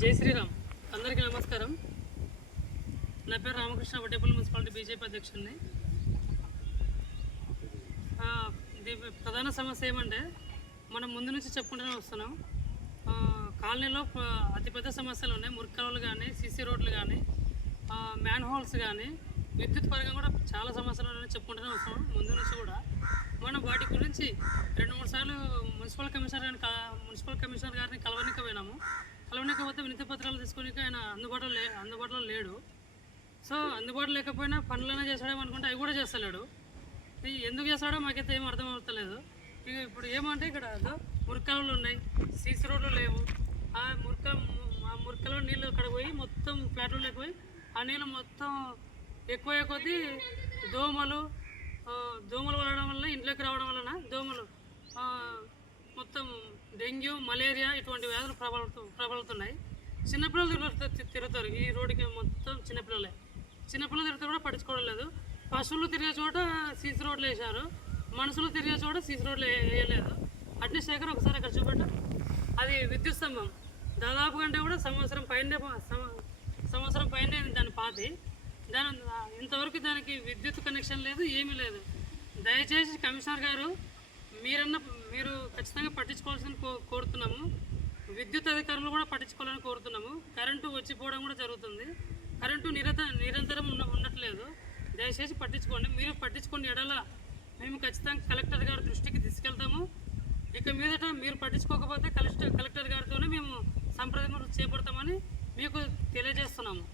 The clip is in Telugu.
జై శ్రీరామ్. అందరికీ నమస్కారం. నా పేరు రామకృష్ణ వడ్డేపల్లి మున్సిపాలిటీ బీజేపీ అధ్యక్షుడిని. ఇది ప్రధాన సమస్య ఏమంటే మనం ముందు నుంచి చెప్పుకుంటూనే వస్తున్నాం. కాలనీలో అతిపెద్ద సమస్యలు ఉన్నాయి. మురికాలువలు కానీ సీసీ రోడ్లు కానీ మ్యాన్ హోల్స్ కానీ విద్యుత్ పరంగా కూడా చాలా సమస్యలు ఉన్నాయని చెప్పుకుంటూనే వస్తున్నాం ముందు నుంచి కూడా. మనం వాటి గురించి రెండు మూడు సార్లు మున్సిపల్ కమిషనర్ గారిని మున్సిపల్ కమిషనర్ గారిని కలవనికి పోయినాము కలవనికి వినతి పత్రాలు తీసుకొని ఆయన అందుబాటులో లే అందుబాటులో లేడు. సో అందుబాటులో లేకపోయినా పనులైనా చేస్తాడేమో అనుకుంటే అవి కూడా చేస్తలేడు. ఎందుకు చేస్తాడో మాకైతే ఏం అర్థం అవుతలేదు ఇక ఇప్పుడు ఏమంటే ఇక్కడ మురికలు ఉన్నాయి. సీసీ రోడ్లు లేవు. ఆ మురిక ఆ మురికలో నీళ్ళు అక్కడ పోయి మొత్తం ఫ్లాట్లో లేకపోయి ఆ నీళ్ళు మొత్తం ఎక్కువ కొద్దీ దోమలు దోమలు వాడడం వల్ల ఇంట్లోకి రావడం వలన దోమలు ఆ, మొత్తం డెంగ్యూ మలేరియా ఇటువంటి వ్యాధులు ప్రబల ప్రబలుతున్నాయి చిన్నపిల్లలు తిరుగుతారు తిరుగుతారు. ఈ రోడ్డుకి మొత్తం చిన్నపిల్లలే. చిన్నపిల్లలు తిరుగుతారు కూడా పట్టించుకోవడం లేదు. పశువులు తిరిగే చోట సీసీ రోడ్లు వేశారు. మనుషులు తిరిగే చోట సీసీ రోడ్లు వేయలేదు. అగ్నిశేఖర్ ఒకసారి అక్కడ చూపెట్ట. అది విద్యుత్ స్తంభం. దాదాపు కంటే కూడా సంవత్సరం పైన సంవత్సరం పైన దాని పాతి. దాని ఇంతవరకు దానికి విద్యుత్ కనెక్షన్ లేదు ఏమీ లేదు. దయచేసి కమిషనర్ గారు మీరన్న మీరు ఖచ్చితంగా పట్టించుకోవాల్సిన కో కోరుతున్నాము. విద్యుత్ అధికారులు కూడా పట్టించుకోవాలని కోరుతున్నాము. కరెంటు వచ్చిపోవడం కూడా జరుగుతుంది. కరెంటు నిరత నిరంతరం ఉన్న ఉండట్లేదు. దయచేసి పట్టించుకోండి. మీరు పట్టించుకుని ఎడల మేము ఖచ్చితంగా కలెక్టర్ గారి దృష్టికి తీసుకెళ్తాము. ఇక మీదట మీరు పట్టించుకోకపోతే కలెక్టర్ కలెక్టర్ గారితోనే మేము సంప్రదింపులు చేపడతామని మీకు తెలియజేస్తున్నాము.